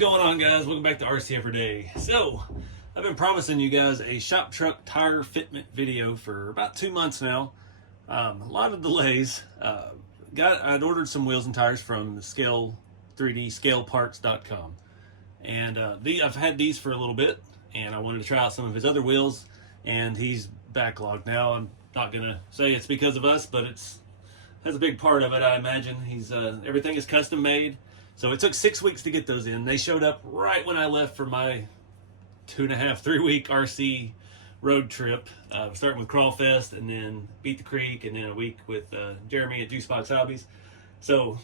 going on, guys? Welcome back to RC Everyday. So I've been promising you guys a shop truck tire fitment video for about 2 months now. A lot of delays. I'd ordered some wheels and tires from the Scale 3D scaleparts.com, and I've had these for a little bit, and I wanted to try out some of his other wheels, and he's backlogged now. I'm not gonna say it's because of us, but that's a big part of it, I imagine. He's everything is custom made. So it took 6 weeks to get those in. They showed up right when I left for my 2.5-3 week RC road trip, starting with Crawlfest and then Beat the Creek and then a week with Jeremy at Juicebox Hobbies. So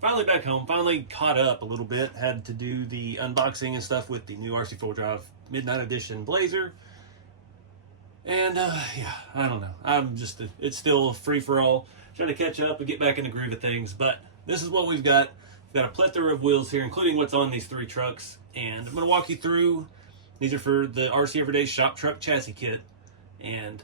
finally back home, finally caught up a little bit. Had to do the unboxing and stuff with the new RC4 Drive Midnight Edition Blazer. And yeah, I don't know. It's still free for all. Trying to catch up and get back in the groove of things, but this is what we've got. We've got a plethora of wheels here, including what's on these 3 trucks. And I'm going to walk you through. These are for the RC Everyday Shop Truck Chassis Kit. And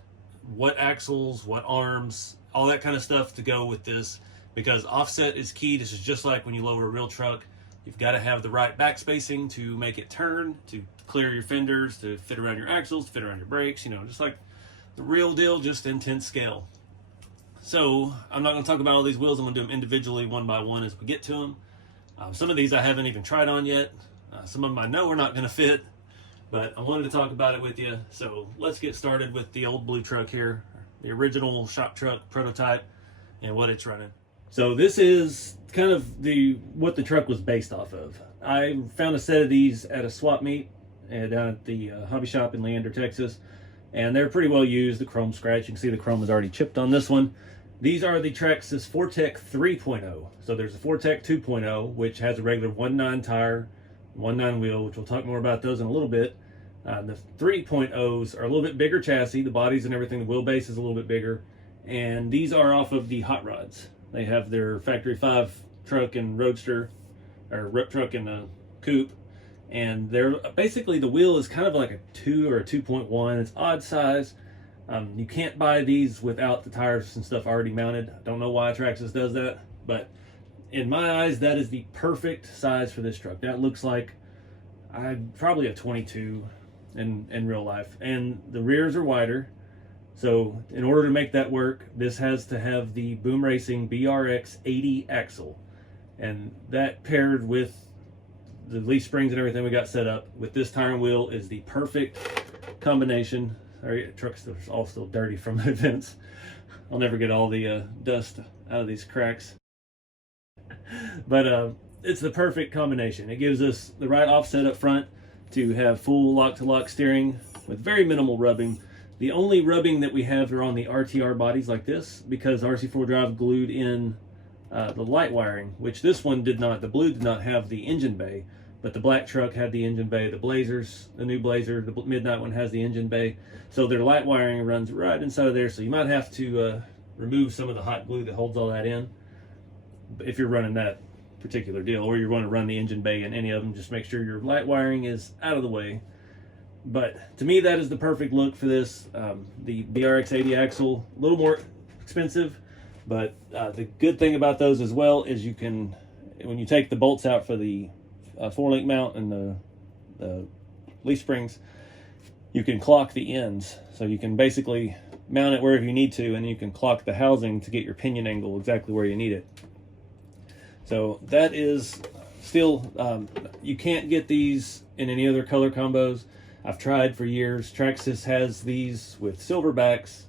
what axles, what arms, all that kind of stuff to go with this. Because offset is key. This is just like when you lower a real truck. You've got to have the right back spacing to make it turn, to clear your fenders, to fit around your axles, to fit around your brakes. You know, just like the real deal, just intense scale. So I'm not going to talk about all these wheels. I'm going to do them individually, one by one, as we get to them. Some of these I haven't even tried on yet. Some of them I know are not going to fit, but I wanted to talk about it with you. So let's get started with the old blue truck here, the original shop truck prototype, and what it's running. So this is kind of what the truck was based off of. I found a set of these at a swap meet down at the hobby shop in Leander, Texas, and they're pretty well used. The chrome scratch, you can see the chrome was already chipped on this one. These are the Traxxas Fortec 3.0. So there's a Fortec 2.0, which has a regular 1.9 tire, 1.9 wheel, which we'll talk more about those in a little bit. The 3.0s are a little bit bigger chassis. The bodies and everything, the wheelbase is a little bit bigger. And these are off of the Hot Rods. They have their Factory 5 truck and roadster, or truck and a coupe. And they're basically, the wheel is kind of like a 2 or a 2.1. It's odd size. You can't buy these without the tires and stuff already mounted. I don't know why Traxxas does that, but in my eyes, that is the perfect size for this truck. That looks like probably a 22 in real life. And the rears are wider. So in order to make that work, this has to have the Boom Racing BRX 80 axle. And that paired with the leaf springs and everything we got set up with this tire and wheel is the perfect combination. Sorry, truck's all still dirty from the events. I'll never get all the dust out of these cracks. But it's the perfect combination. It gives us the right offset up front to have full lock-to-lock steering with very minimal rubbing. The only rubbing that we have are on the RTR bodies like this, because RC4 Drive glued in the light wiring, which this one did not. The blue did not have the engine bay, but the black truck had the engine bay. The Blazers, the new Blazer, the Midnight one has the engine bay. So their light wiring runs right inside of there. So you might have to remove some of the hot glue that holds all that in if you're running that particular deal, or you want to run the engine bay in any of them. Just make sure your light wiring is out of the way. But to me, that is the perfect look for this. The BRX 80 axle, a little more expensive, but the good thing about those as well is you can, when you take the bolts out for the 4-link mount and the leaf springs, you can clock the ends. So you can basically mount it wherever you need to, and you can clock the housing to get your pinion angle exactly where you need it. So that is still, you can't get these in any other color combos. I've tried for years. Traxxas has these with silver backs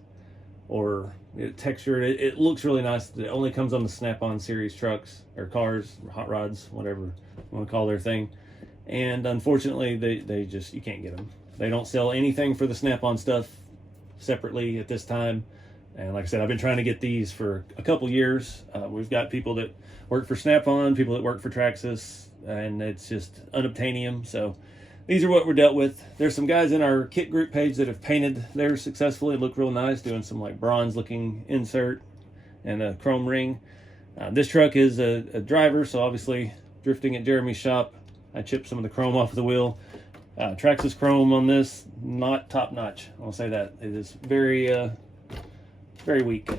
or textured. It looks really nice. It only comes on the Snap-on series trucks or cars, or hot rods, whatever you want to call their thing. And unfortunately, they just, you can't get them. They don't sell anything for the Snap-on stuff separately at this time. And like I said, I've been trying to get these for a couple years. We've got people that work for Snap-on, people that work for Traxxas, and it's just unobtainium. So these are what we're dealt with. There's some guys in our kit group page that have painted theirs successfully. It looked real nice, doing some like bronze looking insert and a chrome ring. This truck is a driver, so obviously drifting at Jeremy's shop, I chipped some of the chrome off of the wheel. Traxxas chrome on this, not top notch. I'll say that. It is very, very weak.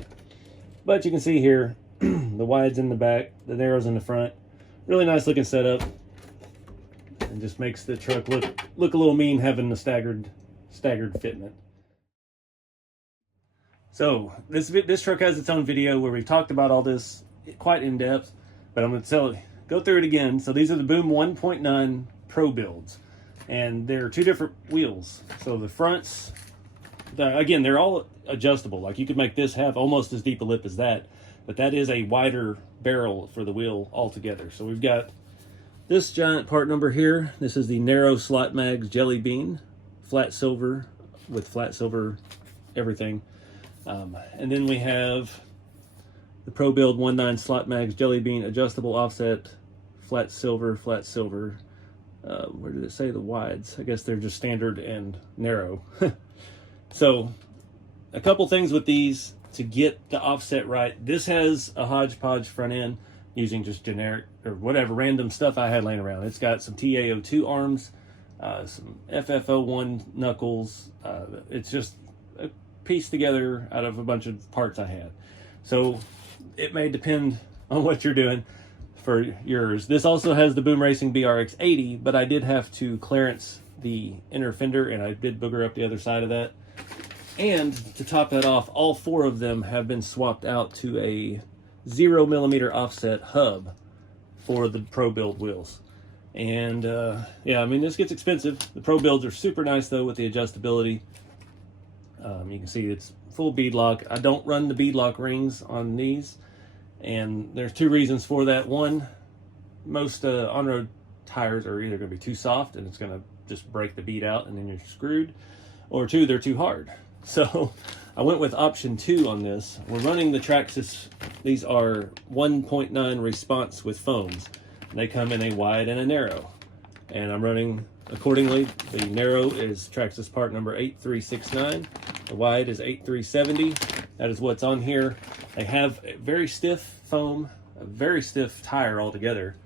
But you can see here, the wides in the back, the narrows in the front. Really nice looking setup. and just makes the truck look a little mean having the staggered fitment. So this truck has its own video where we talked about all this quite in depth, but I'm going to go through it again. So these are the Boom 1.9 Pro builds, and there are two different wheels. So the fronts, again, they're all adjustable. Like you could make this have almost as deep a lip as that, but that is a wider barrel for the wheel altogether. So we've got this giant part number here. This is the narrow slot mags Jelly Bean, flat silver with flat silver everything. And then we have the ProBuild 1.9 slot mags Jelly Bean adjustable offset, flat silver. Where did it say the wides? I guess they're just standard and narrow. So a couple things with these to get the offset right. This has a hodgepodge front end using just generic or whatever random stuff I had laying around. It's got some TaO2 arms, some FF01 knuckles. It's just pieced together out of a bunch of parts I had. So it may depend on what you're doing for yours. This also has the Boom Racing BRX 80, but I did have to clearance the inner fender, and I did booger up the other side of that. And to top that off, all four of them have been swapped out to a 0mm offset hub for the ProBuild wheels. And yeah, I mean, this gets expensive. The ProBuilds are super nice though with the adjustability. You can see it's full bead lock. I don't run the bead lock rings on these, and there's two reasons for that. One, most on-road tires are either going to be too soft and it's going to just break the bead out and then you're screwed, or two, they're too hard. So I went with option 2 on this. We're running the Traxxas. These are 1.9 response with foams. They come in a wide and a narrow, and I'm running accordingly. The narrow is Traxxas part number 8369. The wide is 8370. That is what's on here. They have a very stiff foam, a very stiff tire altogether,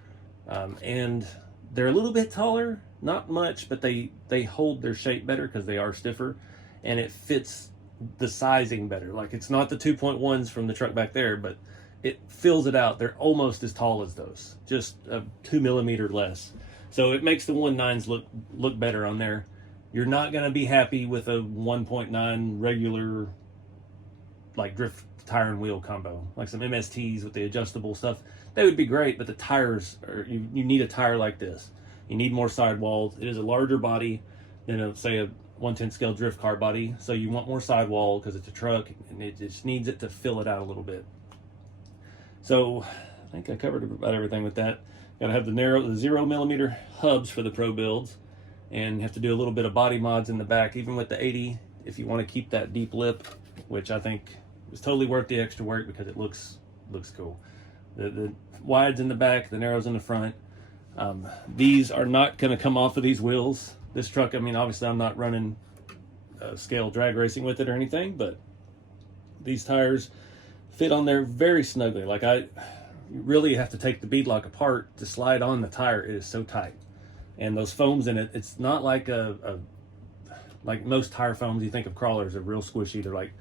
and they're a little bit taller, not much, but they hold their shape better because they are stiffer, and it fits the sizing better. Like, it's not the 2.1s from the truck back there, but it fills it out. They're almost as tall as those, just 2 millimeter less. So it makes the 1.9s look better on there. You're not going to be happy with a 1.9 regular, like, drift tire and wheel combo. Like some MSTs with the adjustable stuff, they would be great, but the tires, you need a tire like this. You need more sidewalls. It is a larger body than, say, a 1/10 scale drift car body, so you want more sidewall because it's a truck, and it just needs it to fill it out a little bit. So I think I covered about everything with that. Got to have the 0mm hubs for the ProBuilds, and you have to do a little bit of body mods in the back, even with the 80, if you want to keep that deep lip, which I think is totally worth the extra work because it looks cool. The wides in the back, the narrows in the front. These are not going to come off of these wheels. This truck, I mean, obviously I'm not running scale drag racing with it or anything, but these tires fit on there very snugly. Like, you really have to take the beadlock apart to slide on the tire. It is so tight, and those foams in it, it's not like like most tire foams you think of crawlers are real squishy. They're like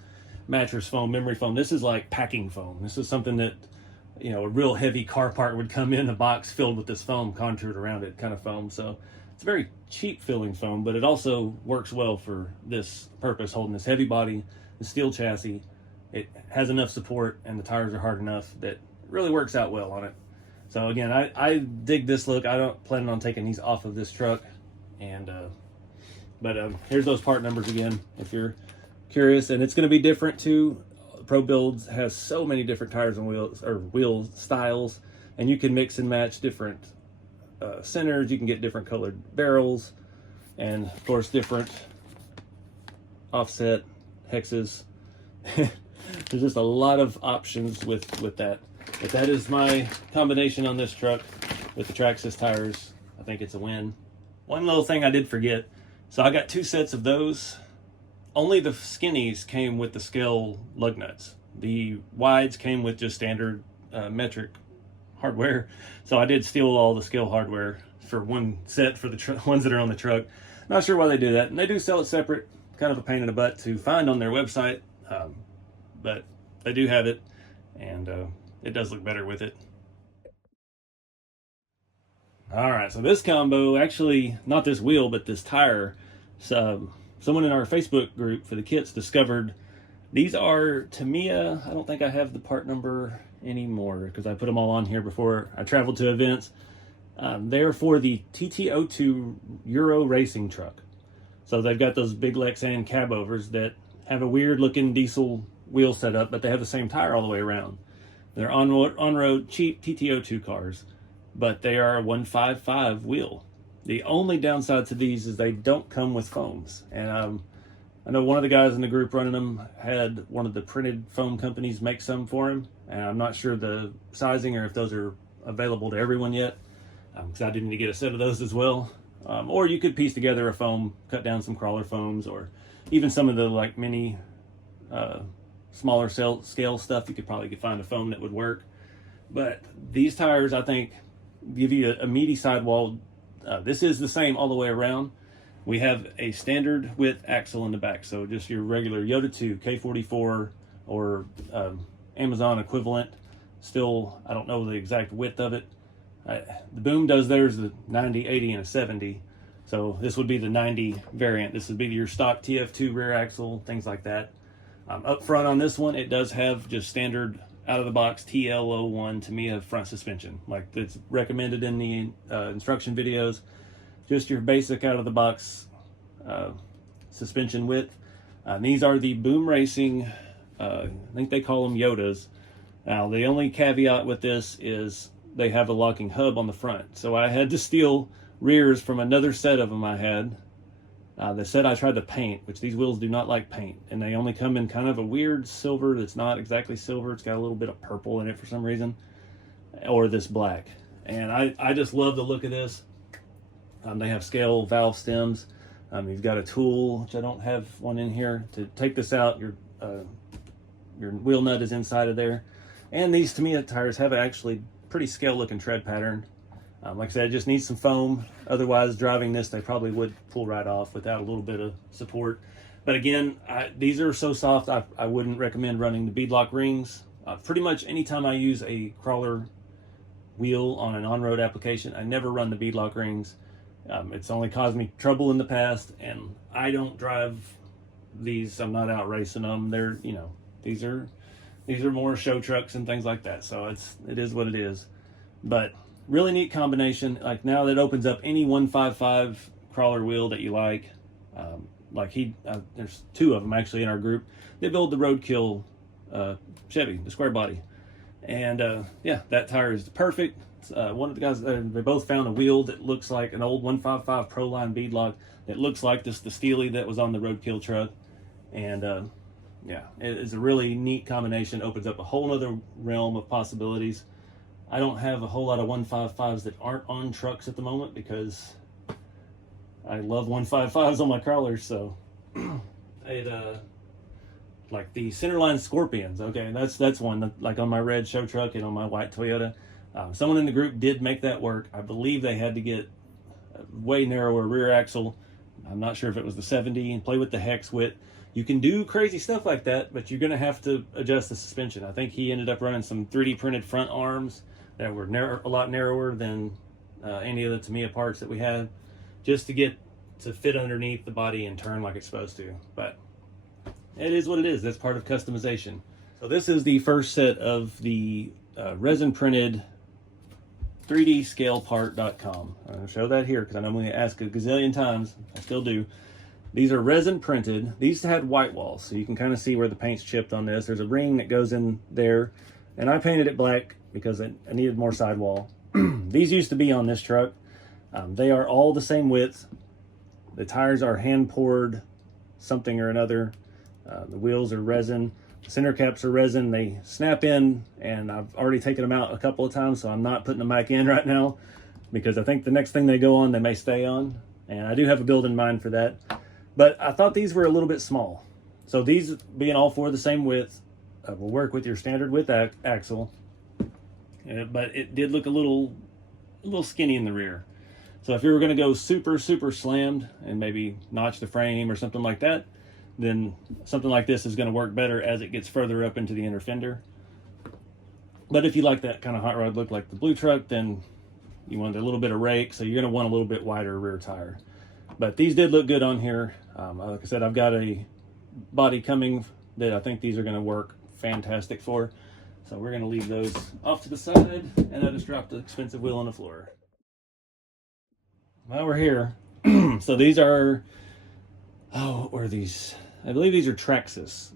mattress foam, memory foam. This is like packing foam. This is something that, you know, a real heavy car part would come in a box filled with this foam, contoured around it kind of foam. So it's a very cheap filling foam, but it also works well for this purpose, holding this heavy body, the steel chassis. It has enough support, and the tires are hard enough that it really works out well on it. So again, I dig this look. I don't plan on taking these off of this truck. And but here's those part numbers again if you're curious, and it's going to be different too. ProBuilds has so many different tires and wheels, or wheel styles, and you can mix and match different centers. You can get different colored barrels, and of course different offset hexes. There's just a lot of options with that. But that is my combination on this truck with the Traxxas tires. I think it's a win. One little thing I did forget. So I got 2 sets of those. Only the skinnies came with the scale lug nuts. The wides came with just standard metric hardware. So I did steal all the scale hardware for one set for the ones that are on the truck. Not sure why they do that. And they do sell it separate. Kind of a pain in the butt to find on their website. But they do have it, and it does look better with it. All right, so this combo, actually, not this wheel, but this tire. So, someone in our Facebook group for the kits discovered these are Tamiya. I don't think I have the part number anymore because I put them all on here before I traveled to events. They're for the TT02 Euro racing truck. So they've got those big Lexan cab overs that have a weird looking diesel wheel setup, but they have the same tire all the way around. They're on-road cheap TT02 cars, but they are a 155 wheel. The only downside to these is they don't come with foams. And I know one of the guys in the group running them had one of the printed foam companies make some for him. And I'm not sure the sizing or if those are available to everyone yet, because I did need to get a set of those as well. Or you could piece together a foam, cut down some crawler foams, or even some of the like mini smaller scale stuff. You could probably find a foam that would work. But these tires, I think, give you a meaty sidewall. This is the same all the way around. We have a standard width axle in the back, so just your regular Yoda 2, K44, or Amazon equivalent. Still, I don't know the exact width of it. The Boom does theirs the 90, 80, and a 70. So this would be the 90 variant. This would be your stock TF2 rear axle, things like that. Up front on this one, it does have just standard out-of-the-box TL01 Tamiya front suspension, like it's recommended in the instruction videos. Just your basic out-of-the-box suspension width. These are the Boom Racing, I think they call them Yodas. Now, the only caveat with this is they have a locking hub on the front. So I had to steal rears from another set of them I had. The set I tried to paint, which these wheels do not like paint. And they only come in kind of a weird silver that's not exactly silver. It's got a little bit of purple in it for some reason. Or this black. And I just love the look of this. They have scale valve stems. You've got a tool, which I don't have one in here, to take this out. Your wheel nut is inside of there. And these Tamiya tires have actually pretty scale looking tread pattern. Like I said, it just needs some foam. Otherwise, driving this, they probably would pull right off without a little bit of support. But again, these are so soft, I wouldn't recommend running the beadlock rings. Pretty much anytime I use a crawler wheel on an on-road application, I never run the beadlock rings. It's only caused me trouble in the past, and I don't drive these. I'm not out racing them. They're, you know, these are more show trucks and things like that. So it is what it is. But really neat combination. Like now that opens up any 155 crawler wheel that you like. There's two of them actually in our group. They build the Roadkill Chevy, the square body, and yeah, that tire is perfect. One of the guys, they both found a wheel that looks like an old 155 Proline beadlock that looks like the Steely that was on the Roadkill truck. And yeah, it is a really neat combination. Opens up a whole other realm of possibilities. I don't have a whole lot of 155s that aren't on trucks at the moment because I love 155s on my crawlers. So like the Centerline Scorpions. Okay, that's one that, like on my red show truck and on my white Toyota. Someone in the group did make that work. I believe they had to get a way narrower rear axle. I'm not sure if it was the 70 and play with the hex width. You can do crazy stuff like that, but you're going to have to adjust the suspension. I think he ended up running some 3D printed front arms that were a lot narrower than any of the Tamiya parts that we had, just to get to fit underneath the body and turn like it's supposed to. But it is what it is. That's part of customization. So this is the first set of the resin printed 3dscalepart.com. I'm going to show that here because I know I'm going to ask a gazillion times. I still do. These are resin printed. These had white walls, so you can kind of see where the paint's chipped on this. There's a ring that goes in there, and I painted it black because I needed more sidewall. These used to be on this truck. They are all the same width. The tires are hand poured something or another. The wheels are resin. The center caps are resin. They snap in, and I've already taken them out a couple of times, so I'm not putting them back in right now because I think the next thing they go on, they may stay on. And I do have a build in mind for that. But I thought these were a little bit small. So these, being all four the same width, will work with your standard width axle. But it did look a little skinny in the rear. So if you were going to go super, super slammed and maybe notch the frame or something like that, then something like this is going to work better as it gets further up into the inner fender. But if you like that kind of hot rod look like the blue truck, then You want a little bit of rake, so you're going to want a little bit wider rear tire. But these did look good on here. Like I said, I've got a body coming that I think these are going to work fantastic for. So we're going to leave those off to the side, and I just dropped the expensive wheel on the floor. Well, we're here. So these are, what are these? I believe these are Traxxas.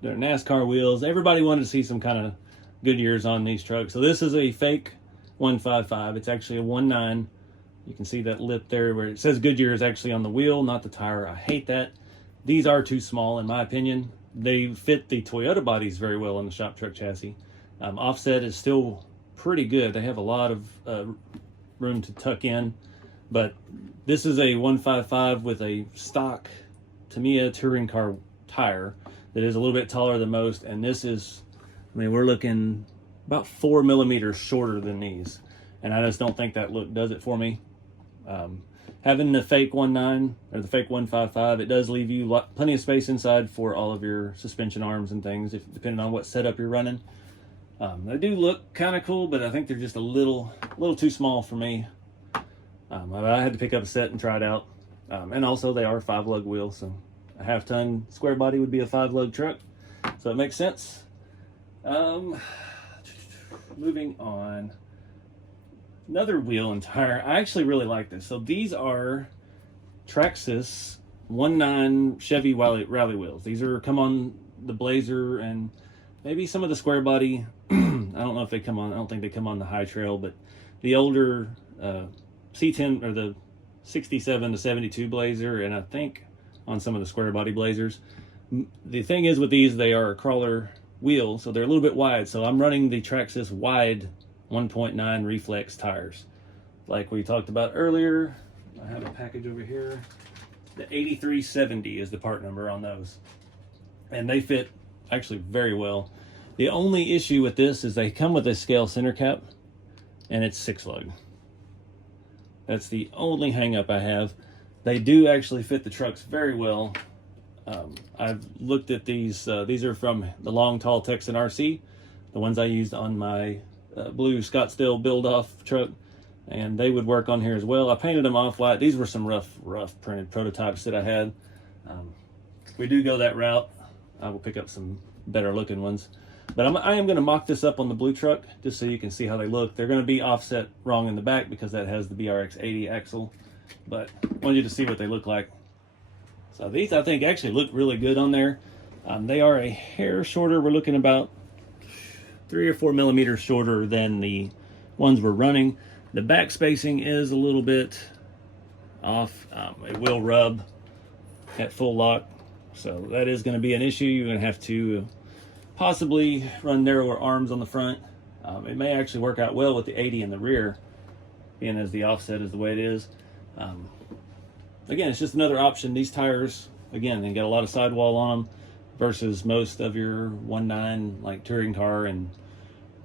They're NASCAR wheels. Everybody wanted to see some kind of Goodyears on these trucks. So this is a fake 155. It's actually a 19. You can see that lip there where it says Goodyear is actually on the wheel, not the tire. I hate that. These are too small in my opinion. They fit the Toyota bodies very well on the shop truck chassis. Offset is still pretty good. They have a lot of room to tuck in, but this is a 155 with a stock Tamiya touring car tire that is a little bit taller than most, and this is, I mean, we're looking about 4 millimeters shorter than these, and I just don't think that look does it for me. Having the fake 19 or the fake 155, it does leave you plenty of space inside for all of your suspension arms and things, depending on what setup you're running. They do look kind of cool, but I think they're just a little too small for me. I had to pick up a set and try it out. And also they are 5-lug wheels, so a half-ton square body would be a 5-lug truck, so it makes sense. Moving on, another wheel and tire. I actually really like this. So these are Traxxas 19 Chevy Rally wheels. These are come on the Blazer and maybe some of the square body. I don't know if they come on. I don't think they come on the High Trail, but the older C10 or the 67 to 72 Blazer, and I think on some of the square body Blazers. The thing is with these, they are a crawler wheel, so they're a little bit wide. So I'm running the Traxxas wide 1.9 reflex tires, like we talked about earlier. I have a package over here. The 8370 is the part number on those, and they fit actually very well. The only issue with this is they come with a scale center cap, and it's 6-lug. That's the only hang up I have. They do actually fit the trucks very well. I've looked at these. These are from the Long Tall Texan RC, the ones I used on my blue Scottsdale build-off truck, and they would work on here as well. I painted them off white. These were some rough printed prototypes that I had. If we do go that route, I will pick up some better looking ones. But I am going to mock this up on the blue truck just so you can see how they look. They're going to be offset wrong in the back because that has the BRX 80 axle, but I wanted you to see what they look like. So these, I think, actually look really good on there. They are a hair shorter. We're looking about 3 or 4 millimeters shorter than the ones we're running. The back spacing is a little bit off. It will rub at full lock, so that is going to be an issue. You're going to have to possibly run narrower arms on the front. It may actually work out well with the 80 in the rear, being as the offset is the way it is. Again, it's just another option. These tires, again, they got a lot of sidewall on them versus most of your 1.9 like touring car and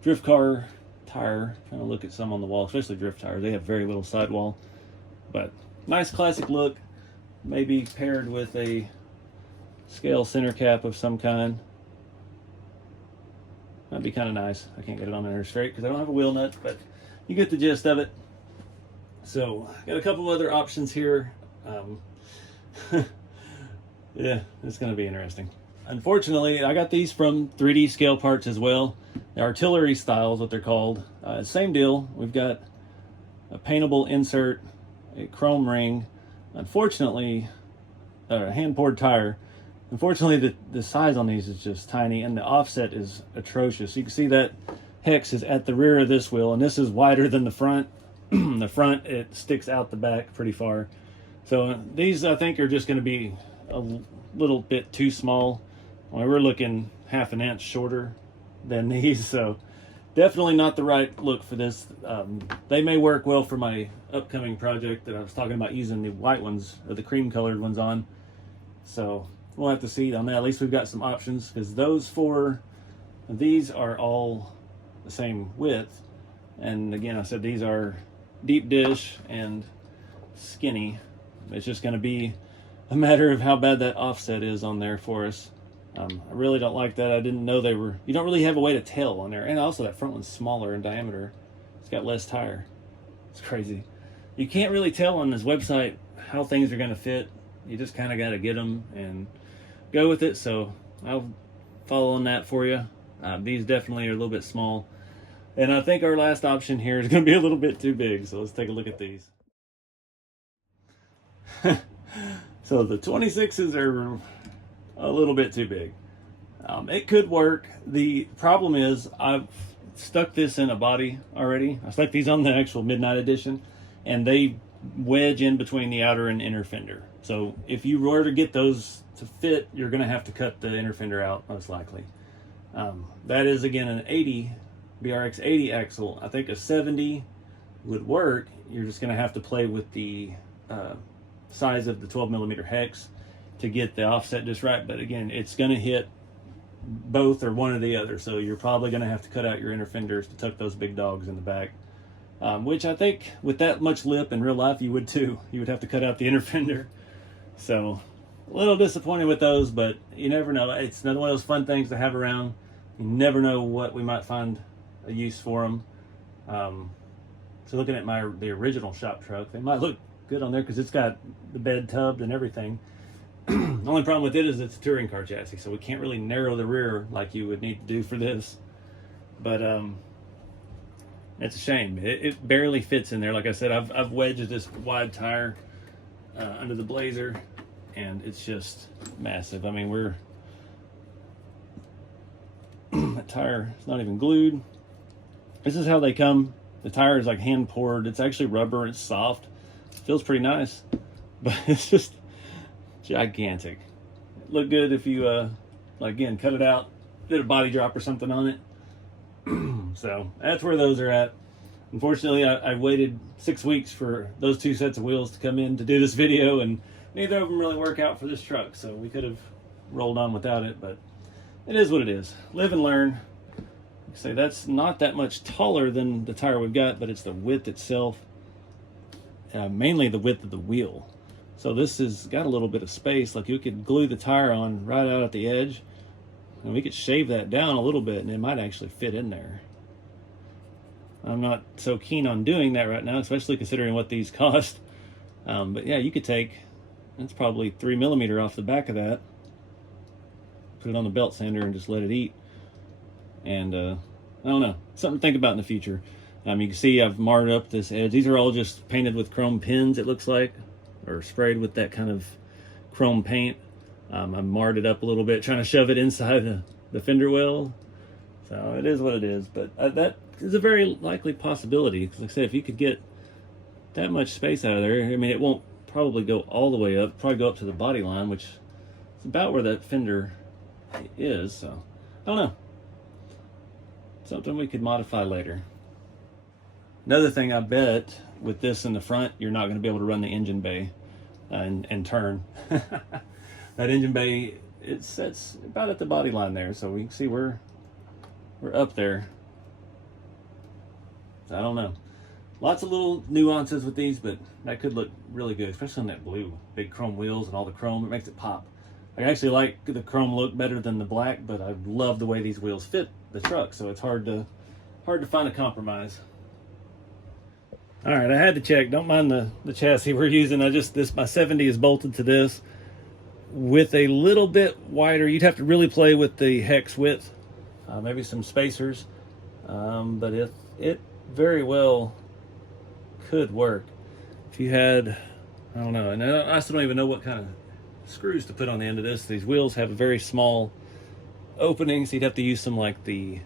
drift car tire. Trying to look at some on the wall, especially drift tires. They have very little sidewall, but nice classic look. Maybe paired with a scale center cap of some kind. That'd be kind of nice. I can't get it on there straight because I don't have a wheel nut, but you get the gist of it. So got a couple other options here. Yeah, it's going to be interesting. Unfortunately, I got these from 3D Scale Parts as well. The artillery styles, what they're called. Same deal. We've got a paintable insert, a chrome ring. Unfortunately, a hand-poured tire. Unfortunately, the size on these is just tiny, and the offset is atrocious. You can see that hex is at the rear of this wheel, and this is wider than the front. The front, it sticks out the back pretty far. So these, I think, are just going to be a little bit too small. Well, we're looking half an inch shorter than these, so definitely not the right look for this. They may work well for my upcoming project that I was talking about using the white ones or the cream colored ones on. So we'll have to see on that. At least we've got some options, because these are all the same width. And again, I said these are deep dish and skinny. It's just going to be a matter of how bad that offset is on there for us. I really don't like that. I didn't know they were, you don't really have a way to tell on there. And also that front one's smaller in diameter. It's got less tire. It's crazy. You can't really tell on this website how things are going to fit. You just kind of got to get them and go with it. So I'll follow on that for you. These definitely are a little bit small. And I think our last option here is going to be a little bit too big. So let's take a look at these. So the 26s are a little bit too big. It could work. The problem is I've stuck this in a body already. I stuck these on the actual Midnight Edition, and they wedge in between the outer and inner fender. So if you were to get those to fit, you're going to have to cut the inner fender out most likely. That is again an 80 BRX 80 axle. I think a 70 would work. You're just going to have to play with the size of the 12mm hex to get the offset just right. But again, it's going to hit both or one or the other. So you're probably going to have to cut out your inner fenders to tuck those big dogs in the back. Which I think with that much lip in real life, you would too. You would have to cut out the inner fender. So a little disappointed with those, but you never know. It's another one of those fun things to have around. You never know what we might find a use for them. So looking at the original shop truck, they might look good on there because it's got the bed tubbed and everything. The only problem with it is it's a touring car chassis, so we can't really narrow the rear like you would need to do for this. But it's a shame. It barely fits in there. Like I said, I've wedged this wide tire under the Blazer, and it's just massive. I mean, that tire is not even glued. This is how they come. The tire is like hand poured. It's actually rubber. It's soft. It feels pretty nice, but it's just gigantic. It looked good if you like, again, cut it out, did a body drop or something on it. So that's where those are at. Unfortunately, I waited 6 weeks for those two sets of wheels to come in to do this video, and neither of them really work out for this truck, so we could have rolled on without it, but it is what it is. Live and learn. Like I say, that's not that much taller than the tire we've got, but it's the width itself, mainly the width of the wheel. So this has got a little bit of space. Like, you could glue the tire on right out at the edge, and we could shave that down a little bit, and it might actually fit in there. I'm not so keen on doing that right now, especially considering what these cost. But yeah, you could take, that's probably 3mm off the back of that, put it on the belt sander and just let it eat. And I don't know, something to think about in the future. You can see I've marred up this edge. These are all just painted with chrome pins, it looks like, or sprayed with that kind of chrome paint. I marred it up a little bit, trying to shove it inside the fender well. So it is what it is, but that is a very likely possibility. Because like I said, if you could get that much space out of there, I mean, it won't probably go all the way up, probably go up to the body line, which is about where that fender is. So I don't know, something we could modify later. Another thing, I bet with this in the front, you're not going to be able to run the engine bay and turn. That engine bay, it sets about at the body line there, so we can see we're up there. So I don't know. Lots of little nuances with these, but that could look really good, especially on that blue. Big chrome wheels and all the chrome, it makes it pop. I actually like the chrome look better than the black, but I love the way these wheels fit the truck, so it's hard to find a compromise. All right, I had to check. Don't mind the chassis we're using. My 70 is bolted to this with a little bit wider. You'd have to really play with the hex width, maybe some spacers, but it very well could work if you had, I don't know, and I still don't even know what kind of screws to put on the end of this. These wheels have a very small opening, so you'd have to use some like the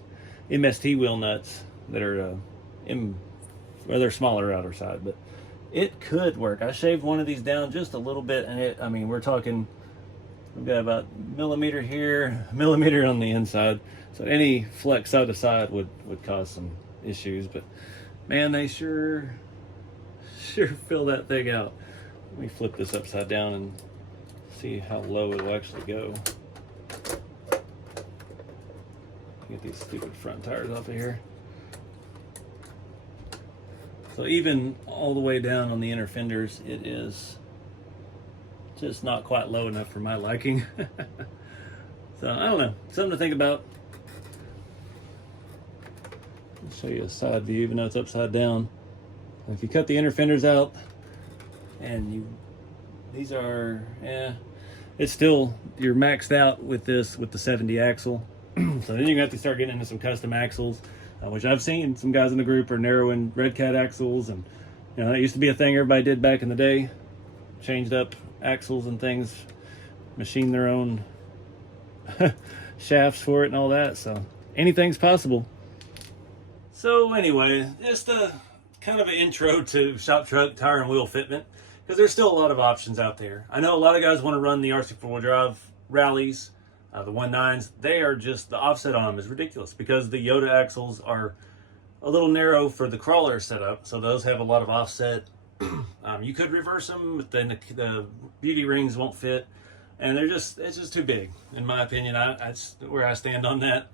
MST wheel nuts that are they're smaller outer side, but it could work. I shaved one of these down just a little bit, and I mean, we're talking, we've got about millimeter here, millimeter on the inside, so any flex side to side would cause some issues. But man, they sure fill that thing out. Let me flip this upside down and see how low it'll actually go. Get these stupid front tires off of here. So even all the way down on the inner fenders, it is just not quite low enough for my liking. So I don't know, something to think about. I'll show you a side view, even though it's upside down. If you cut the inner fenders out, and these are, yeah, it's still, you're maxed out with this, with the 70 axle. So then you have to start getting into some custom axles, which I've seen some guys in the group are narrowing Red Cat axles, and you know, that used to be a thing everybody did back in the day. Changed up axles and things, machined their own shafts for it and all that, so anything's possible. So anyway, just a kind of an intro to shop truck tire and wheel fitment, because there's still a lot of options out there. I know a lot of guys want to run the RC four-wheel drive rallies, the 1.9s. They are just, the offset on them is ridiculous because the Yoda axles are a little narrow for the crawler setup, so those have a lot of offset. You could reverse them, but then the beauty rings won't fit, and it's just too big, in my opinion. That's where I stand on that.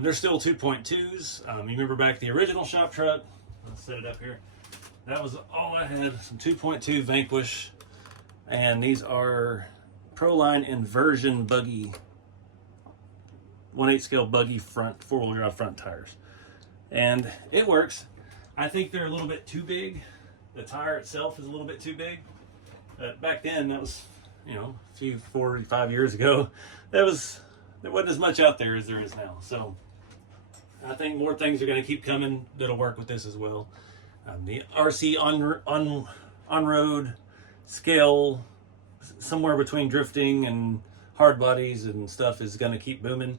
They're still 2.2s. You remember back the original shop truck? I'll set it up here. That was all I had, some 2.2 Vanquish, and these are Proline Inversion Buggy, 1/8 scale buggy front, four-wheel drive front tires. And it works. I think they're a little bit too big. The tire itself is a little bit too big. Back then, that was, you know, a few 45 years ago, there wasn't as much out there as there is now. So I think more things are going to keep coming that'll work with this as well. The RC on-road scale, somewhere between drifting and hard bodies and stuff, is going to keep booming.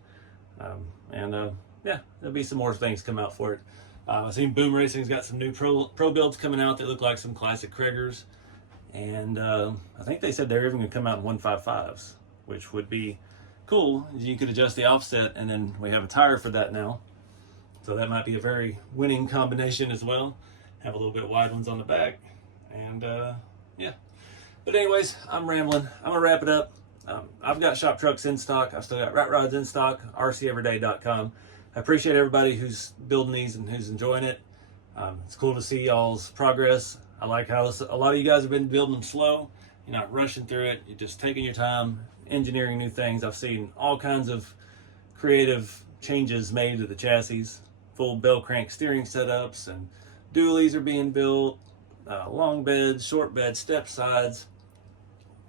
Yeah, there'll be some more things come out for it. I've seen Boom Racing's got some new pro builds coming out that look like some classic Kraggers. And I think they said they're even going to come out in 155s, which would be cool. You could adjust the offset, and then we have a tire for that now. So that might be a very winning combination as well. Have a little bit wide ones on the back. And yeah. But anyways, I'm rambling. I'm going to wrap it up. I've got shop trucks in stock. I've still got rat rods in stock, rceveryday.com. I appreciate everybody who's building these and who's enjoying it. It's cool to see y'all's progress. I like how a lot of you guys have been building them slow. You're not rushing through it. You're just taking your time, engineering new things. I've seen all kinds of creative changes made to the chassis. Full bell crank steering setups, and dualies are being built. Long beds, short beds, step sides,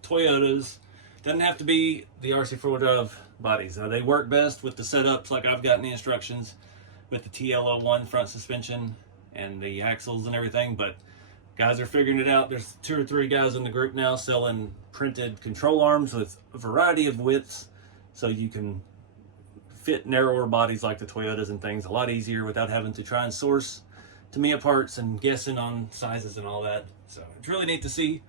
Toyotas. Doesn't have to be the RC four-wheel drive bodies. They work best with the setups like I've got in the instructions, with the TL01 front suspension and the axles and everything, but guys are figuring it out. There's 2 or 3 guys in the group now selling printed control arms with a variety of widths, so you can fit narrower bodies like the Toyotas and things a lot easier without having to try and source Tamiya parts and guessing on sizes and all that. So it's really neat to see.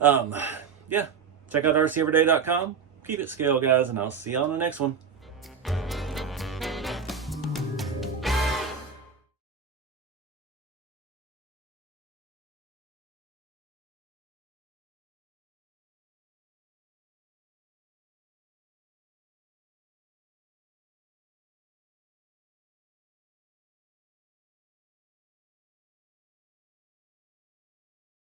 Yeah, check out rceveryday.com. Keep it scale, guys, and I'll see you on the next one.